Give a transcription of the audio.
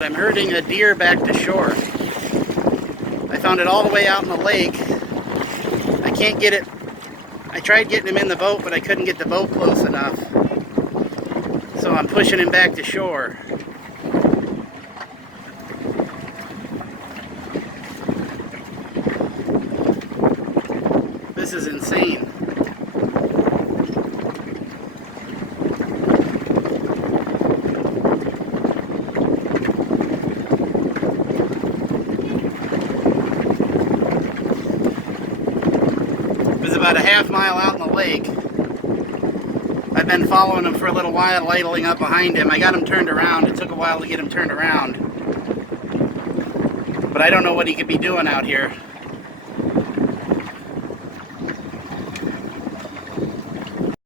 I'm herding a deer back to shore. I found it all the way out in the lake. I can't get it. I tried getting him in the boat, but I couldn't get the boat close enough. So I'm pushing him back to shore. This is insane. It was about a half mile out in the lake. I've been following him for a little while, idling up behind him. I got him turned around. It took a while to get him turned around. But I don't know what he could be doing out here.